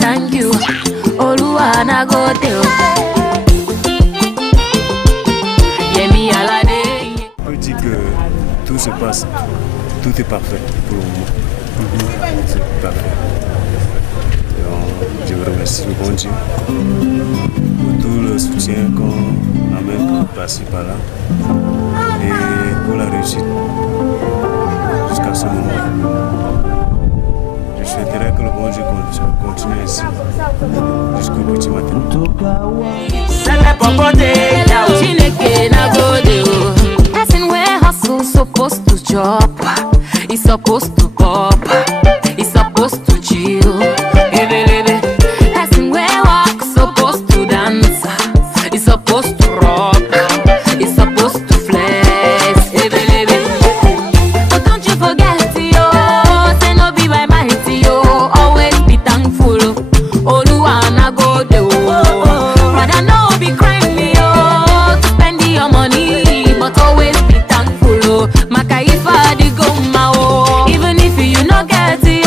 thank you. Oluwa na go tell. Yemi Alade. On peut dire que tout se passe, tout est parfait pour le moment. C'est parfait. Je vous remercie le bon Dieu pour tout le soutien qu'on amène pour passer par là et pour la réussite jusqu'à ce moment. Je souhaiterais que le bon Dieu continue ainsi jusqu'au petit matin. Person where hustle supposed to chop, he's supposed to pop, he's supposed to chill. Person where walk supposed to dance, he's supposed to rock, he's supposed to flex. But don't you forget, yo, say no be by mighty, yo. Always be thankful, Oluwa na go do. Rather no be crime, yo, to spend your money, but always be thankful, Makaifa di go ma. Even if you no get it.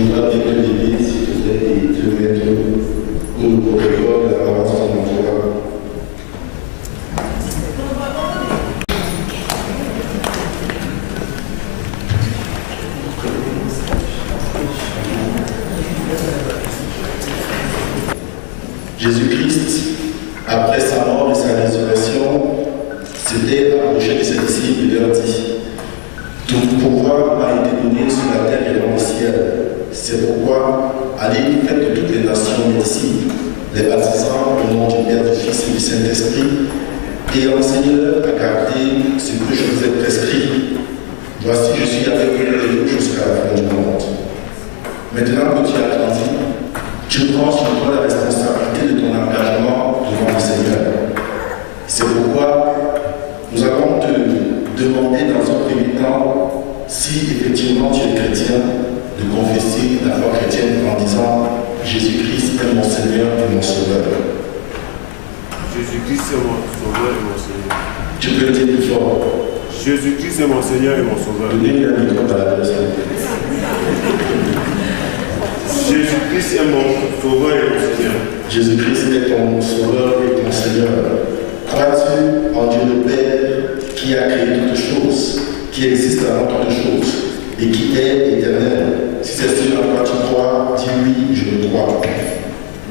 Je voudrais bien que l'église, s'il te plaît, et te mettre au protocole de la parole de ton emploi. Jésus-Christ, après sa mort et sa résurrection, s'était approché de ses disciples et leur dit: tout pouvoir m'a été donné sur la terre et dans le ciel. C'est pourquoi allez, faites de toutes les nations mes disciples, les baptisant au nom du Père, du Fils et du Saint-Esprit, et enseignez-leur à garder ce que je vous ai prescrit. Voici, je suis avec vous jusqu'à la fin du monde. Maintenant que tu as grandi, tu prends sur toi la responsabilité de ton engagement devant le Seigneur. C'est pourquoi nous allons te demander dans un premier temps, si effectivement tu es chrétien, de confesser la foi chrétienne en disant: Jésus-Christ est mon Seigneur et mon Sauveur. Jésus-Christ est mon Sauveur et mon Seigneur. Tu peux le dire plus fort. Jésus-Christ est mon Seigneur et mon Sauveur. Donnez-lui un micro à la personne. Jésus-Christ est mon Sauveur et mon Seigneur. Jésus-Christ est ton Sauveur et ton Seigneur. Crois-tu en Dieu le Père qui a créé toutes choses, qui existe avant toutes choses et qui est éternel? Si c'est ce en quoi tu crois, dis oui, je le crois.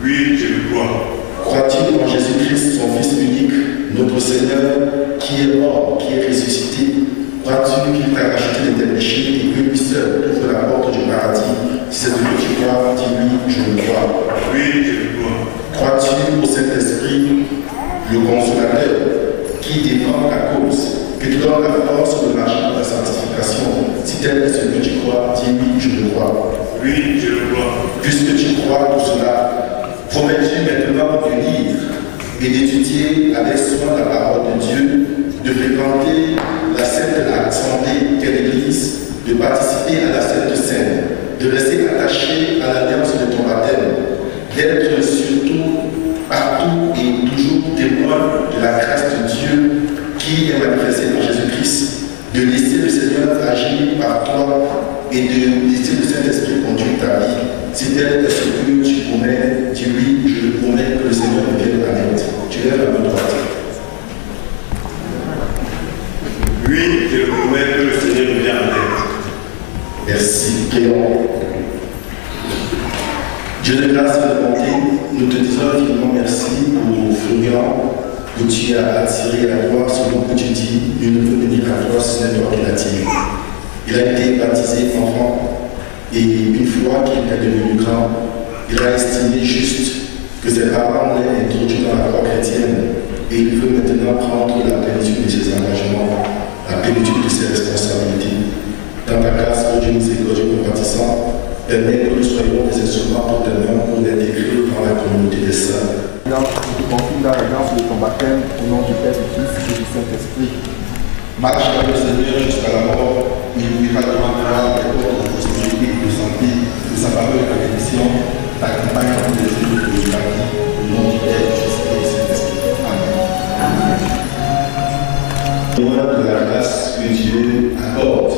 Oui, je le crois. Crois-tu en Jésus-Christ, son Fils unique, notre Seigneur, qui est mort, qui est ressuscité? Crois-tu qu'il t'a racheté de tes péchés et que lui seul ouvre la porte du paradis? Si c'est ce que tu crois, dis oui, je le crois. Oui, je le crois. Crois-tu au Saint-Esprit, le Consolateur, qui défend ta cause, qui te donne la force de marcher dans ta sanctification? Si tel est ce que tu crois, dis oui, je le crois. Oui, je le crois. Puisque tu crois tout cela, promets-tu maintenant de lire et d'étudier avec soin la parole de Dieu, de fréquenter la Sainte Assemblée qu'est l'Église, de participer à la Sainte Seine, de rester attaché à l'alliance de ton baptême, d'être surtout, partout et toujours témoin de la grâce de Dieu qui est manifestée par Jésus-Christ, de laisser le Seigneur agir par toi et de laisser le Saint-Esprit conduire ta vie. Si tel est ce que tu promets, dis oui, je le promets que le Seigneur me vienne à l'aide. Tu lèves la main droite. Oui, je le promets que le Seigneur me vienne à l'aide. Merci. Prions. Dieu de grâce et de bonté, nous te disons infiniment merci pour Florian, que tu as attiré à toi selon que tu dis, il ne peut venir à toi si ce n'est toi qui l'attire. Il a été baptisé enfant et une fois qu'il est devenu grand, il a estimé juste que ses parents l'aient introduit dans la foi chrétienne et il veut maintenant prendre la plénitude de ses engagements, la plénitude de ses responsabilités. Dans ta grâce, ô Dieu miséricordieux compatissant, permets que nous soyons des instruments pour tes mains pour l'intégrer dans la communauté des saints. Je te confie dans la grâce de ton baptême, au nom du Père, du Fils et du Saint-Esprit. Marche avec le Seigneur jusqu'à la mort, il n'oubliera devant toi les portes de prospérité et de santé, de sa parole et de la bénédiction, t'accompagne dans les jours de ta vie, au nom du Père, du Fils et du Saint-Esprit. Amen. Témoin de la grâce que Dieu accorde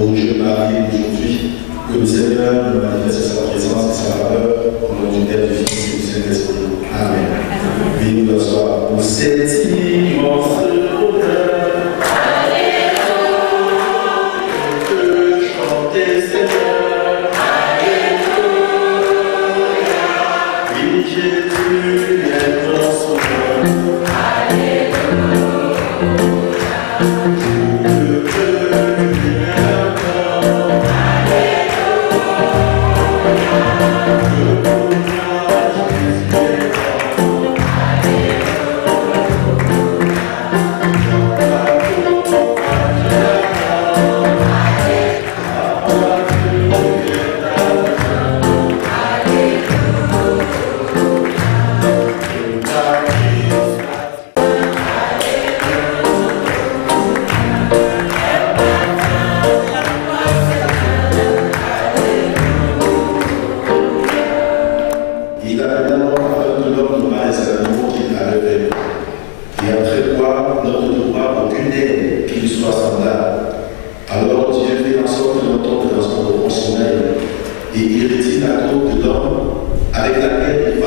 au Dieu marié aujourd'hui, que le Seigneur nous manifeste sa présence et sa faveur, au nom du Père, du Fils et du Saint-Esprit. Amen. Béni soit pour cette immense et il retire la côte de l'homme avec laquelle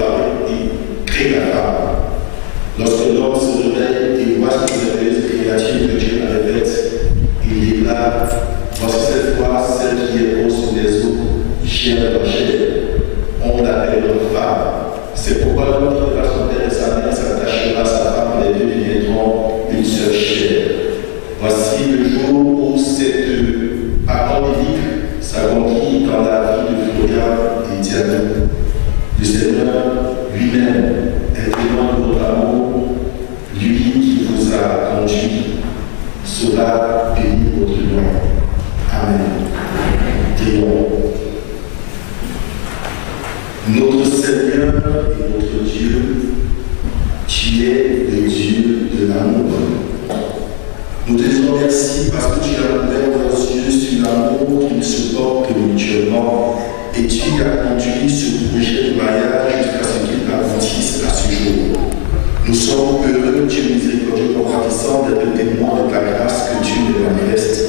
il crée la femme. Lorsque l'homme se réveille et voit ces merveilleuses créatures que Dieu avait faites, il déclare: voici cette fois celle qui est rose sur les eaux, chair de la chair. On l'appelle femme. C'est pourquoi l'homme quittera son père et sa mère, s'attachera à sa femme, les deux deviendront une seule chair. Voici le jour où cette parole biblique s'accomplit dans la vie de Florian et Diane. Le Seigneur lui-même est témoin de votre amour, lui qui vous a conduit, sera béni votre nom. Amen. Prions. Notre Seigneur et notre Dieu, tu es le Dieu de l'amour. Nous te disons merci parce que tu as ouvert nos yeux sur l'amour qui nous supporte mutuellement et tu as conduit ce projet de mariage jusqu'à ce qu'il aboutisse à ce jour. Nous sommes heureux, Dieu miséricordieux, compatissant d'être témoins de ta grâce que tu nous manifestes.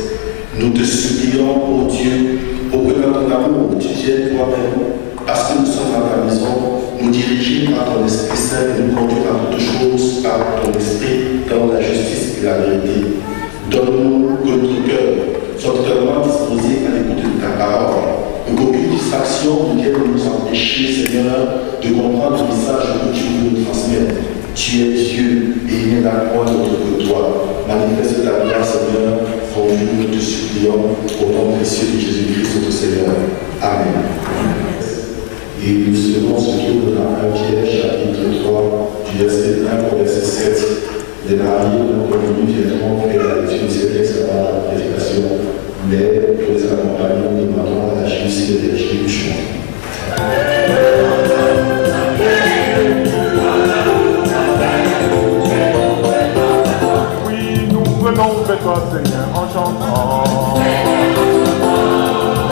Nous te supplions, ô Dieu, pour que dans ton amour, tu viennes toi-même, parce que nous sommes à ta maison, nous diriger par ton Esprit Saint et nous conduire à toutes choses par ton Esprit dans la justice et la vérité. Donne-nous que notre cœur soit totalement disposé à l'écoute de ta parole, et qu'aucune distraction ne vienne nous empêcher, Seigneur, de comprendre le message que tu veux nous transmettre. Tu es Dieu et il n'y en a point d'autre que toi. Manifeste ta grâce, Seigneur, pour nous te supplions, au nom précieux de Jésus-Christ, notre Seigneur. Amen. Et nous serons ce jour dans 1 Pierre, chapitre 3, du verset 1 au verset 7. Les mariés non convenus viendront faire la lecture de ces textes avant la prédication, mais pour les accompagner, nous demandons à la justice et les juges. Oui, nous venons vers toi, Seigneur, en chantant.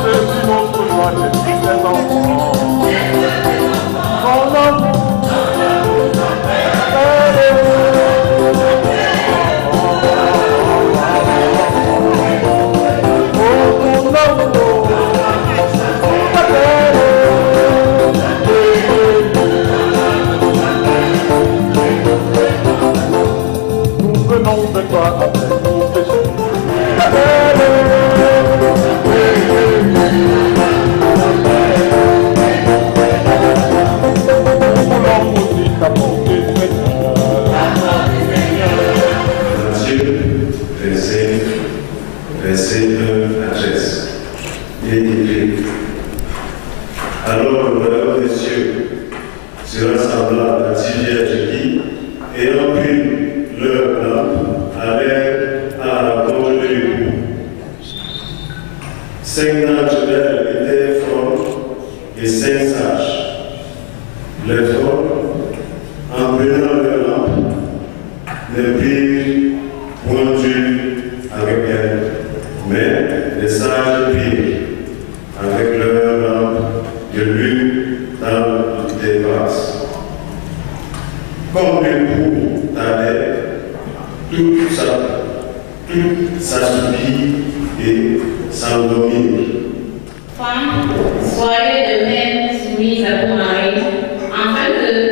C'est notre joie d'être tes enfants. Ton amour. Verset 9 à 13. Il est écrit: alors le royaume des cieux sera semblable à 10 vierges qui, ayant pris leur lampe, allèrent à la porte de l'époux. 5 naturels étaient forts et 5 sages. Les forts, en prenant leur lampe, ne prirent point d'huile avec elle, mais les sages prirent avec leur lampe de l'huile dans des vases. Comme l'époux tardait, tout s'assoupit et s'endormit. Femmes, soyez de même soumises à vos maris, afin que,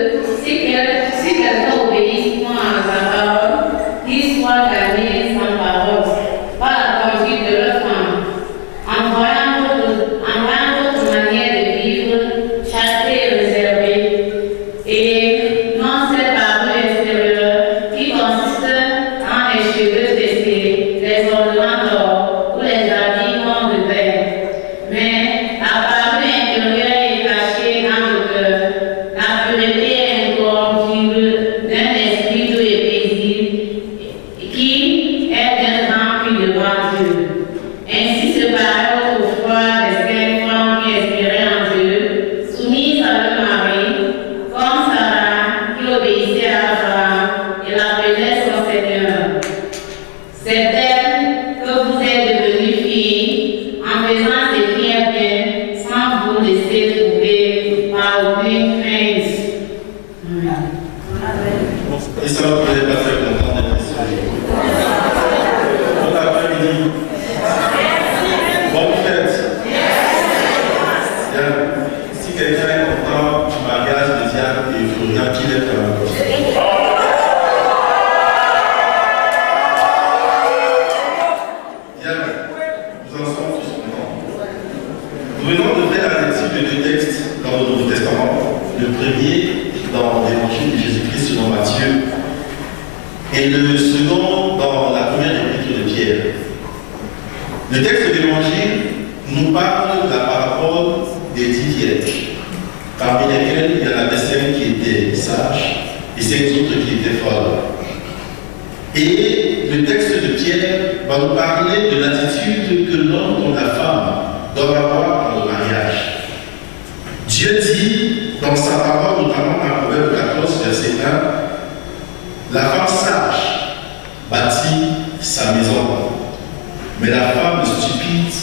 Nous venons de faire la lecture de deux textes dans le Nouveau Testament. Le premier dans l'Évangile de Jésus-Christ selon Matthieu et le second dans la première épître de Pierre. Le texte de l'Évangile nous parle de la parabole des 10 vierges, parmi lesquelles il y en avait 5 qui étaient sages et 5 autres qui étaient folles. Et le texte de Pierre va nous parler de l'attitude que l'homme ou la femme doivent avoir dans le mariage. Dieu dit dans sa parole, notamment dans Proverbe 14, verset 1, la femme sage bâtit sa maison, mais la femme stupide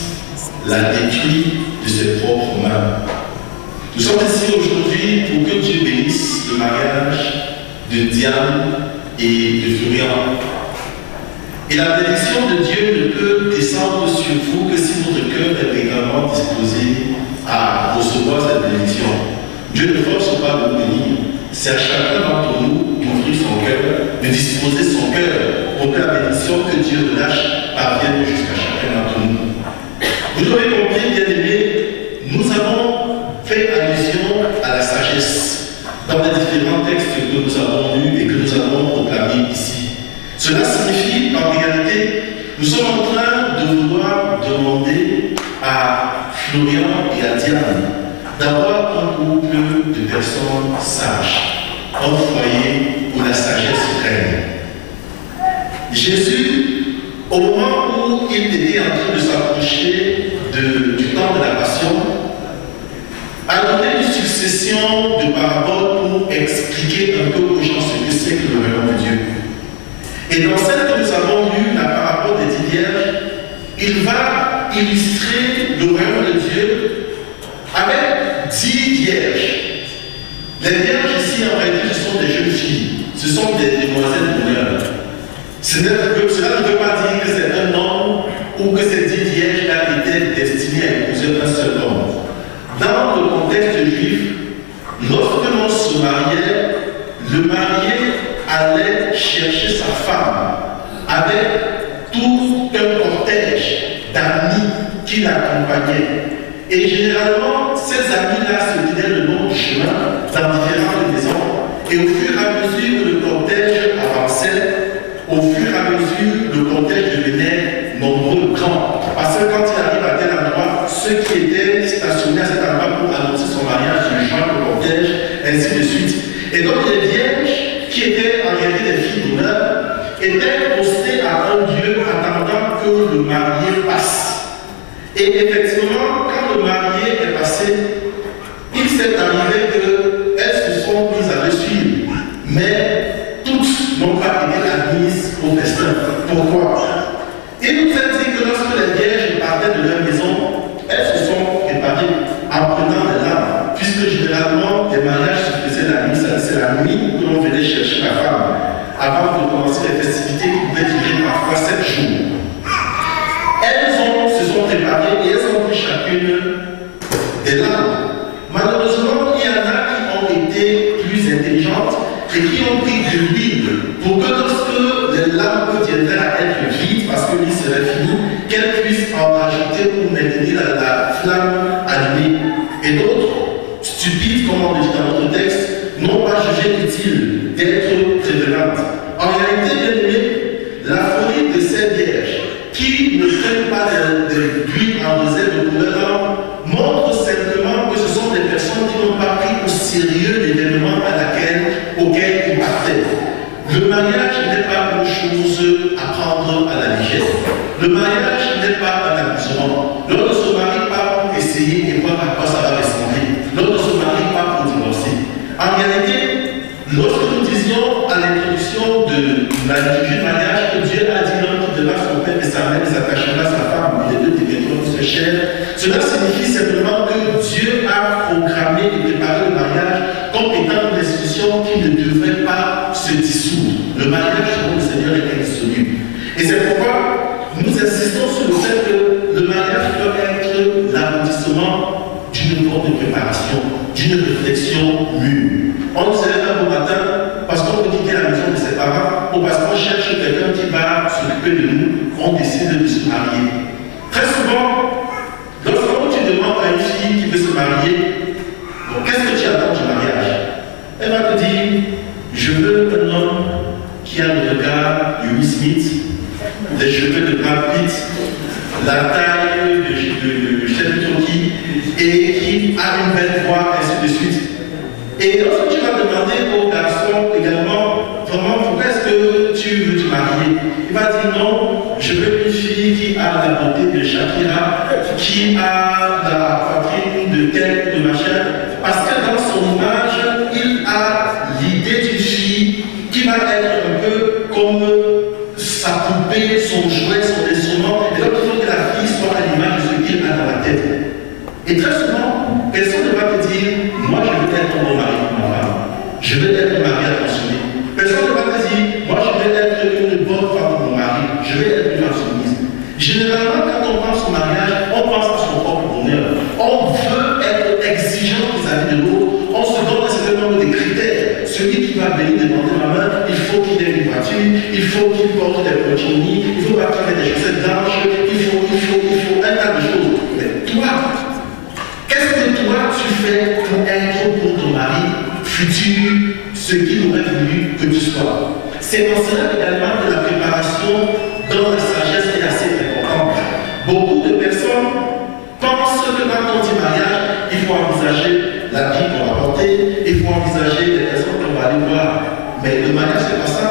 la détruit de ses propres mains. Nous sommes ici aujourd'hui pour que Dieu bénisse le mariage de Diane et de Florian. Et la bénédiction de Dieu ne peut descendre sur vous que si votre cœur est également disposé à recevoir cette bénédiction. Dieu ne force pas de nous bénir. C'est à chacun d'entre nous d'ouvrir son cœur, de disposer son cœur pour que la bénédiction que Dieu relâche parvienne jusqu'à chacun d'entre nous. Vous l'aurez compris, bien aimés, nous avons fait allusion à la sagesse dans les différents textes que nous avons lus et que nous avons proclamés ici. Cela signifie, en réalité, nous sommes en train de vouloir demander à Florian et à Diane d'avoir un couple de personnes sages, un foyer où la sagesse règne. Jésus, au moment où il était en train de s'approcher du temps de la passion, a donné une succession de paraboles pour expliquer un peu aux gens ce que c'est que le royaume de Dieu. Et dans celle que nous avons lue, la parabole des 10 vierges, il va illustrer le royaume de Dieu avec 10 vierges. Les vierges ici, en réalité, ce sont des jeunes filles, ce sont des demoiselles d'honneur. Cela ne veut pas dire que c'est un homme ou que ces 10 vierges-là étaient destinées à épouser un seul homme. Dans le contexte juif, lorsque l'on se mariait, le marié allait chercher sa femme avec tout un cortège d'amis qui l'accompagnaient. Et généralement, ces amis-là se tenaient le long du chemin dans différentes maisons. Et au fur et à mesure que le cortège avançait, au fur et à mesure, le cortège devenait nombreux, grand. Parce que quand il arrive à tel endroit, ceux qui étaient stationnés à cet endroit pour annoncer son mariage rejoignent le cortège, ainsi de suite. Et donc les vierges, qui étaient en réalité des filles d'honneur, étaient postées à un lieu attendant que le marié passe. Et effectivement, quand le marié est passé, il s'est arrivé qu'elles se sont mises à le suivre. Mais toutes n'ont pas été admises au festin. Pourquoi? Il nous a dit que lorsque les vierges partaient de leur maison, elles se sont préparées en prenant des larmes, puisque généralement les mariages se faisaient la nuit, c'est la nuit que l'on venait chercher la femme, avant de commencer les festivités qui pouvaient durer parfois 7 jours. Elles se sont préparées et elles ont pris chacune des larmes. Malheureusement, il y en a qui ont été plus intelligentes et qui ont pris de l'huile pour que lorsque les larmes viendraient à être vides, parce que l'huile serait finie, qu'elles puissent en rajouter pour maintenir la flamme allumée. Et d'autres, stupides, comme on le dit dans notre texte, n'ont pas jugé utile d'être prévenantes. En réalité, bien aimé, la folie de ces vierges qui ne prennent pas d'huile en réserve pour leur âme montre simplement que ce sont des personnes qui n'ont pas pris au sérieux l'événement auquel ils partaient. Le mariage n'est pas une chose à prendre à la légère. Le mariage n'est pas un amusement. L'on ne se marie pas pour essayer et voir à quoi ça va ressembler. L'on ne se marie pas pour divorcer. En réalité, lorsque nous disions à l'introduction de la liturgie du mariage que Dieu a dit l'homme quittera son père et sa mère et s'attachera à sa femme, et les deux deviendront une seule chair, cela signifie simplement que Dieu a programmé et préparé le mariage comme étant une institution qui ne devrait pas se dissoudre. Le mariage selon le Seigneur est indissoluble. Et c'est pourquoi nous insistons sur le fait que le mariage doit être l'aboutissement d'une forme de préparation, d'une réflexion mûre. On se lève un beau matin parce qu'on veut quitter la maison de ses parents ou parce qu'on cherche quelqu'un qui va s'occuper de nous, on décide de se marier. Très souvent, lorsque tu demandes à une fille nouvelle voie, ainsi de suite. Et lorsque tu vas demander au garçon également, vraiment, pourquoi est-ce que tu veux te marier? Il va dire non, je veux une fille qui a la beauté de Shakira, qui a la poitrine de tel, de machin, parce que dans son image, il a l'idée d'une fille qui va être un peu comme sa poupée, son jouet, son instrument, et donc il faut que la fille soit à l'image de ce qu'il a dans la tête. Et très souvent, personne ne va te dire, moi je veux être ton mari, ma femme. Je veux être marié attentionné. Personne ne va te dire, moi je veux être une bonne femme pour mon mari. Je veux être une femme soumise. Généralement, quand on pense au mariage, on pense à son propre bonheur. On veut être exigeant vis-à-vis de l'autre. On se donne un certain nombre de critères. Celui qui va venir demander ma main, il faut qu'il ait une voiture, il faut qu'il porte des pochini, il faut qu'il ait des chaussettes blanches, il faut un tas de choses. Mais toi, qu'est-ce que toi tu fais pour être pour ton mari futur, ce qu'il aurait voulu que tu sois? C'est en cela également que la préparation dans la sagesse est assez importante. Beaucoup de personnes pensent que quand on dit mariage, il faut envisager la vie qu'on va porter, il faut envisager les personnes qu'on va aller voir. Mais le mariage, c'est pas ça.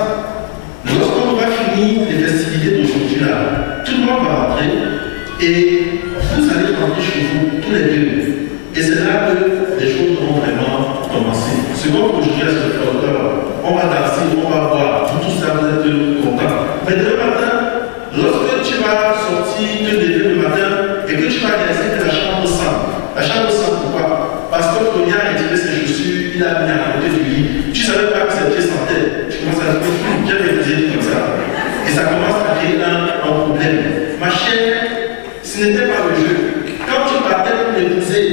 Lorsqu'on va finir les festivités d'aujourd'hui là, tout le monde va rentrer et vous allez rentrer chez vous tous les deux. Et c'est là que les choses vont vraiment commencer. Ce qu'on peut jouer à ce flotteur, on va danser, on va boire, tout ça, vous êtes contents. Mais demain matin, lorsque tu vas sortir, te lever le matin et que tu vas réaliser que la chambre sent. La chambre sent pourquoi? Parce que quand il a retiré ses chaussures, il a mis à côté du lit. Tu ne savais pas que ses pieds sentaient. Tu commences à dire, j'ai fait comme ça. Et ça commence à créer un problème. Ma chère, ce n'était pas le jeu. Quand tu partais pour l'épouser,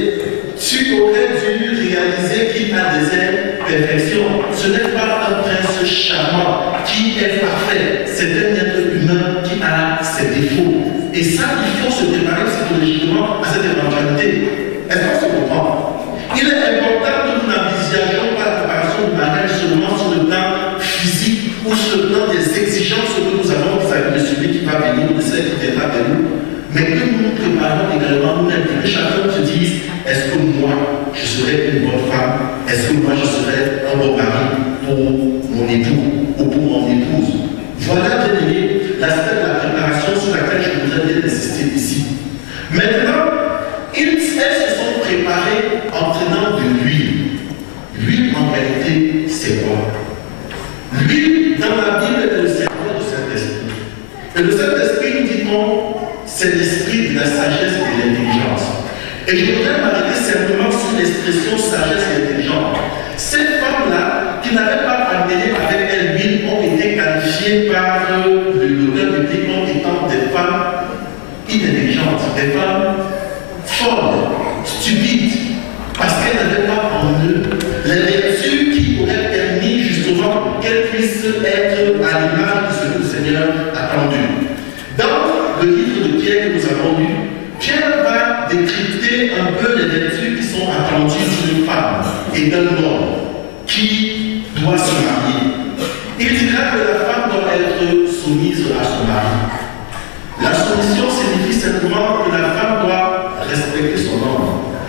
tu aurais dû réaliser qu'il a des imperfections. Ce n'est pas un prince charmant qui est parfait. C'est un être humain qui a ses défauts. Et ça, il faut se préparer psychologiquement à cette éventualité. Est-ce qu'on se comprend? Il est important que nous n'envisagions pas la préparation du mariage seulement sur le plan physique ou sur le plan des exigences que nous avons vis-à-vis de celui qui va venir ou de celle qui viendra vers nous. Mais que nous nous préparons également nous-mêmes, que chacun se dise, est-ce que moi, je serai une bonne femme? Est-ce que moi, je serai un bon mari pour mon époux ou pour mon épouse? Voilà, bien aimé, l'aspect de la préparation sur laquelle je voudrais bien insister ici. Maintenant, elles se sont préparées en prenant de l'huile. L'huile, en réalité, c'est quoi? L'huile, dans la Bible, est le Seigneur du Saint-Esprit. Et le Saint-Esprit, nous dit-on, c'est l'esprit de la sagesse et de l'intelligence. Et je voudrais m'arrêter simplement sur l'expression sagesse et intelligence. Ces femmes-là, qui n'avaient pas amené avec elles l'huile, ont été qualifiées par l'auteur biblique comme étant des femmes inintelligentes, des femmes folles, stupides, parce qu'elles n'avaient pas en eux les vertus qui auraient permis justement qu'elles puissent être à l'image de ce que le Seigneur a attendu. Dans le livre de Pierre que nous avons lu, Pierre va décrypter un peu les vertus qui sont attendues d'une femme et d'un homme qui doit se marier. Il dira que la femme doit être soumise à son mari. La soumission signifie simplement que la femme doit respecter son homme,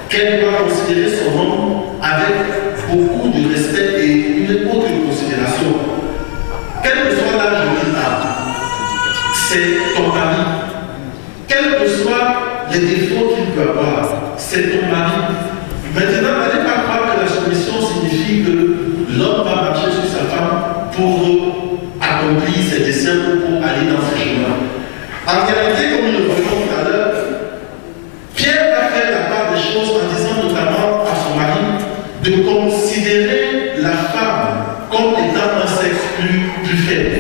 qu'elle doit considérer son homme avec beaucoup de respect et une autre considération. Quel que soit l'âge qu'il a, c'est ton mari. Quels que soient les défauts qu'il peut avoir, c'est ton mari. Maintenant, n'allez pas croire que la soumission signifie que l'homme va marcher sur sa femme pour accomplir ses desseins ou pour aller dans ses chemins. En réalité, comme nous le voyons tout à l'heure, Pierre va faire la part des choses en disant notamment à son mari de considérer la femme comme étant un sexe plus faible.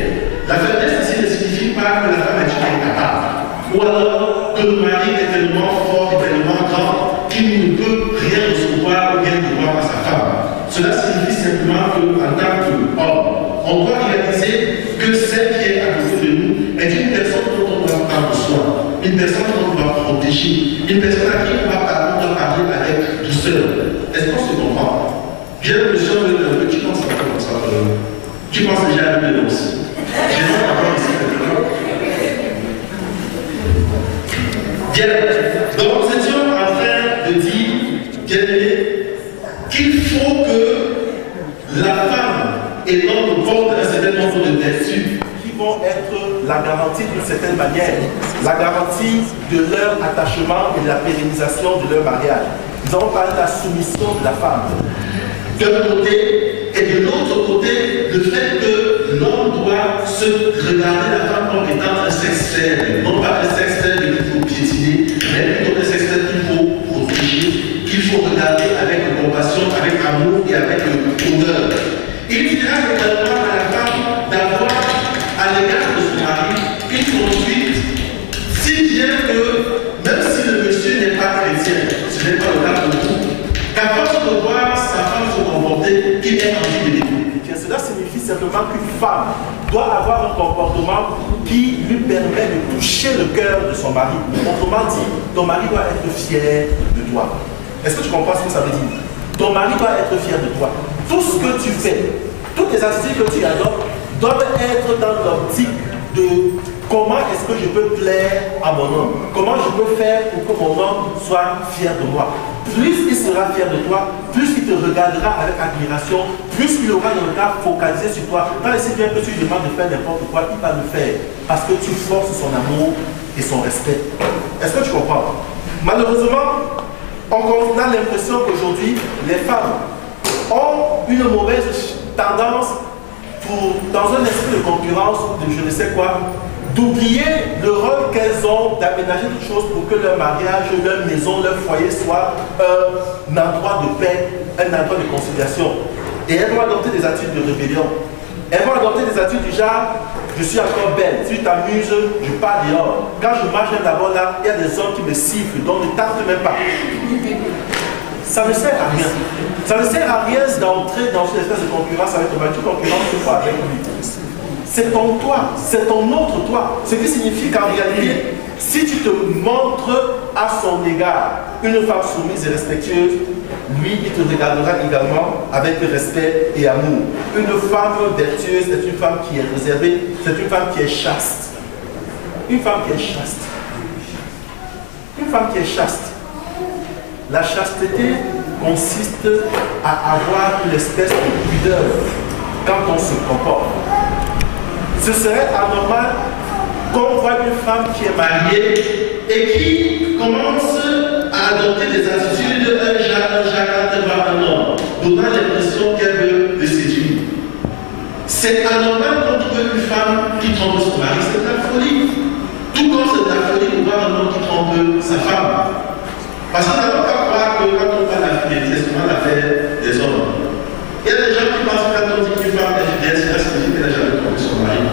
La faiblesse ici ne signifie pas que la femme est incapable, ou alors que le mari est tellement fort et tellement grand qu'il ne peut rien recevoir ou rien devoir à sa femme. Cela signifie simplement qu'en tant qu'homme, on doit réaliser que celle qui est à côté de nous est une personne dont on doit prendre soin, une personne dont on doit protéger, une personne à qui on doit parler avec douceur. Est-ce qu'on se comprend? J'ai l'impression que tu penses un peu comme ça. Tu penses déjà à lui aussi. J'ai hâte d'avoir ici maintenant. Bien. Donc nous étions en train de dire, bien aimé, et l'homme porte un certain nombre de vertus qui vont être la garantie d'une certaine manière, la garantie de leur attachement et de la pérennisation de leur mariage. Nous avons parlé de la soumission de la femme. d'un côté, et de l'autre côté, le fait que l'homme doit se regarder la femme comme étant un sexe faible, non pas un sexe faible qu'il faut piétiner, mais plutôt un sexe faible qu'il faut protéger, qu'il faut regarder avec compassion, avec amour et avec honneur. Il dira également à la femme d'avoir à l'égard de son mari une conduite si bien que, même si le monsieur n'est pas chrétien, ce n'est pas le cas pour vous, qu'à force de voir sa femme se comporter, il est envie de l'écouter. Cela signifie simplement qu'une femme doit avoir un comportement qui lui permet de toucher le cœur de son mari. Autrement dit, ton mari doit être fier de toi. Est-ce que tu comprends ce que ça veut dire? Ton mari doit être fier de toi. Tout ce que tu fais, toutes les attitudes que tu adoptes doivent être dans l'optique de comment est-ce que je peux plaire à mon homme? Comment je peux faire pour que mon homme soit fier de moi? Plus il sera fier de toi, plus il te regardera avec admiration, plus il aura le regard focalisé sur toi. Quand il sait bien que tu lui demandes de faire n'importe quoi, il va le faire. Parce que tu forces son amour et son respect. Est-ce que tu comprends? Malheureusement, on a l'impression qu'aujourd'hui, les femmes ont une mauvaise tendance dans un esprit de concurrence, de je ne sais quoi, d'oublier le rôle qu'elles ont d'aménager toutes choses pour que leur mariage, leur maison, leur foyer soit un endroit de paix, un endroit de conciliation. Et elles vont adopter des attitudes de rébellion. Elles vont adopter des attitudes du genre, je suis encore belle, si tu t'amuses, je pars dehors. Quand je marche d'abord là, il y a des hommes qui me sifflent, donc ne tarte même pas. Ça ne sert à rien. Ça ne sert à rien d'entrer dans une espèce de concurrence avec ton mari. Tu concurrences une fois avec lui. C'est ton toi, c'est ton autre toi. Ce qui signifie qu'en réalité, si tu te montres à son égard une femme soumise et respectueuse, lui, il te regardera également avec respect et amour. Une femme vertueuse est une femme qui est réservée, c'est une femme qui est chaste. Une femme qui est chaste. Une femme qui est chaste. La chasteté consiste à avoir une espèce de pudeur quand on se comporte. Ce serait anormal qu'on voit une femme qui est mariée et qui commence à adopter des attitudes de un jacquard devant un homme, donnant l'impression qu'elle veut le séduire. C'est anormal qu'on trouve une femme qui trompe son mari, c'est de la folie. Tout comme c'est de la folie de voir un homme qui trompe sa femme. Parce qu'on n'a pas croire que quand on parle de la fidélité, c'est souvent l'affaire des hommes. Il y a des gens qui pensent que quand on dit qu'une femme est fidèle, cela signifie qu'elle n'a jamais trompé son mari.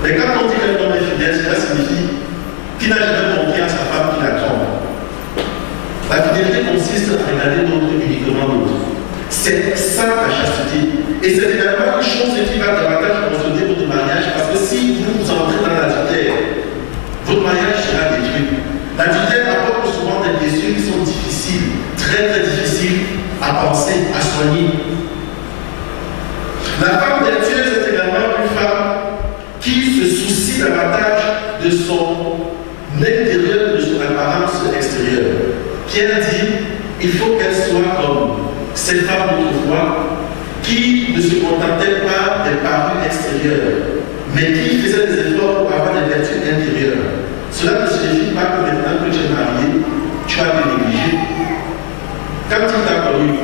Mais quand on dit qu'un homme est fidèle, cela signifie qu'il n'a jamais menti à sa femme qui la trompe. La fidélité consiste à regarder l'autre uniquement l'autre. C'est ça la chasteté. Et c'est également une chose qui va davantage consolider votre mariage, parce que si vous entrez dans l'adultère, votre mariage sera détruit. L'adultère apporte souvent des blessures qui sont difficiles, très très difficiles à penser, à soigner. La femme vertueuse est également une femme qui se soucie davantage de son intérieur, de son apparence extérieure. Pierre dit, il faut qu'elle soit comme ces femmes d'autrefois qui ne se contentaient pas des parures extérieures, mais qui faisaient des efforts pour avoir des vertus intérieures. Cela ne signifie pas que maintenant que tu es marié, tu as te négliger. Quand tu t'as connu,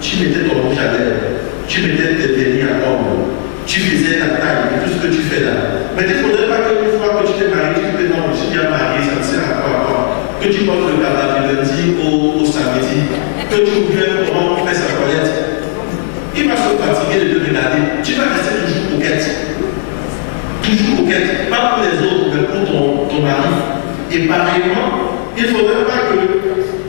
tu mettais ton rouge à lèvres, tu mettais tes vernis à ongles, tu faisais la taille, tout ce que tu fais là. Mais il ne faudrait pas qu'une fois que tu t'es marié, tu te dis non, je suis bien marié, ça ne sert à quoi. Que tu portes le cadavre du lundi au samedi, que tu oublies comment on fait sa toilette. Il va se fatiguer de te regarder. Tu vas rester toujours coquette. Toujours coquette. Pas pour les autres, mais pour ton mari. Et pareillement, il ne faudrait pas que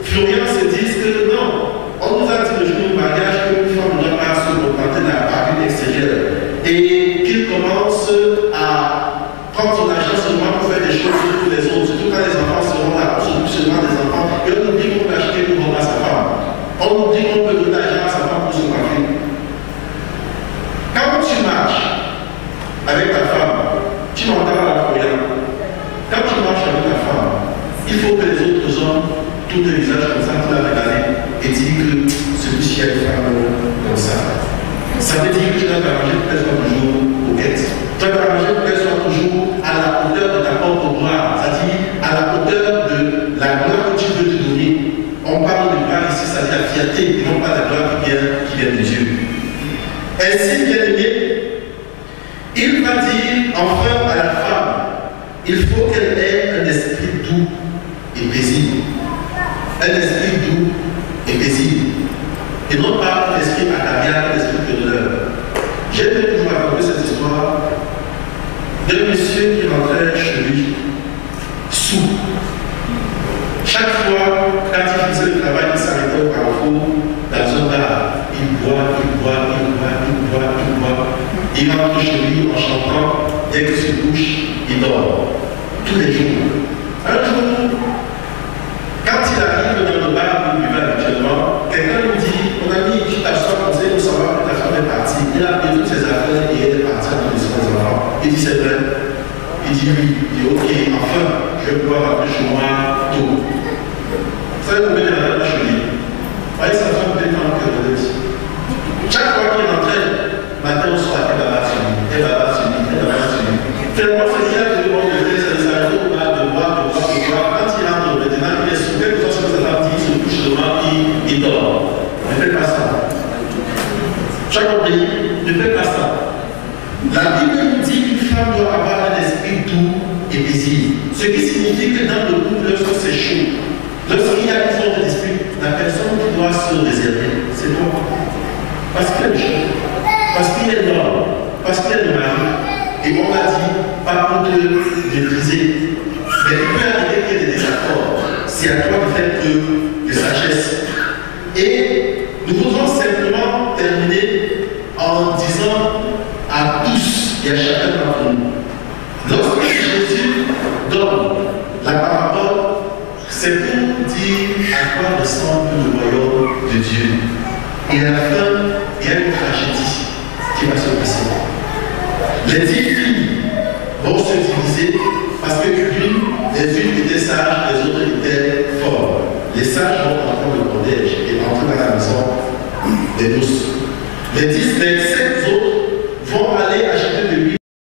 Florian se dise que non, on nous a dit le jour du mariage qu'une femme ne doit pas se contenter de la parure extérieure. Et qu'il commence à prendre son argent seulement pour faire des choses pour les autres, surtout quand les enfants seront là, on s'occupe seulement des enfants, et on nous dit qu'on peut acheter pour rendre à sa femme. On nous dit qu'on peut donner l'argent à sa femme pour se coiffer. Quand tu marches avec ta femme, tu m'entends à la foyer. Quand tu marches avec ta femme, il faut que les autres hommes tournent le visage comme ça, Ça veut dire que tu dois t'arranger pour qu'elle soit toujours coquette. Tu dois t'arranger pour qu'elle soit toujours à la hauteur de ta propre gloire, c'est-à-dire à la hauteur de la gloire que tu veux te donner. On parle de gloire ici, c'est-à-dire la fierté, et non pas la gloire qui vient de Dieu. Ainsi, bien aimé, il va dire enfin à la femme, il faut qu'elle ait un esprit doux et paisible. Un esprit doux et paisible. Et non pas un esprit accablable, un esprit querelleur. J'aime toujours raconter cette histoire d'un monsieur qui rentrait chez lui, sous. Chaque fois, quand il faisait le travail, il s'arrêtait au carrefour, dans un bar. Il boit. Il rentre chez lui en chantant, dès qu'il se couche, il dort. Tous les jours. Un jour, quand il arrive dans le bar où il vivait habituellement, quelqu'un lui dit, mon ami, tu t'assois comme ça pour savoir que ta femme est partie. Il a pris toutes ses affaires et elle est partie avec les enfants. Il dit, c'est vrai. Il dit oui. Il dit, ok, enfin, je vais pouvoir rentrer chez moi tôt. Vous savez combien il rentrait chez lui? Vous voyez, sa femme peut être en cœur de lui. Chaque fois qu'il rentrait, matin au soir, elle va sur lui. Tellement c'est que le monde de Dieu, ça arrête au bar de boire. Quand il rentre, maintenant, il est soulevé, que ce soit sa femme dit, il se couche devant, il dort. Ne faites pas ça. Chaque pays, ne faites pas ça. La Bible nous dit qu'une femme doit avoir un esprit doux et paisible. Ce qui signifie que dans le couple, lorsque c'est chaud, lorsqu'il y a une forme d'esprit, la personne qui doit se réserver, c'est toi. Parce qu'elle est jeune, parce qu'il est l'homme, parce qu'il est le mari. Et on a dit, pas pour te maîtriser. Mais il peut arriver qu'il y ait des désaccords. C'est à toi de faire preuve de sagesse. Et nous voudrons simplement terminer en disant à tous et à chacun d'entre nous, lorsque Jésus donne la parabole, c'est pour dire à quoi ressemble le royaume de Dieu. Et à la fin, il y a une tragédie qui va se passer. Les 10 filles vont se diviser parce que les unes étaient sages, les autres étaient forts. Les sages vont entrer le bondage et entrer dans la maison des noces. Les 10 laisses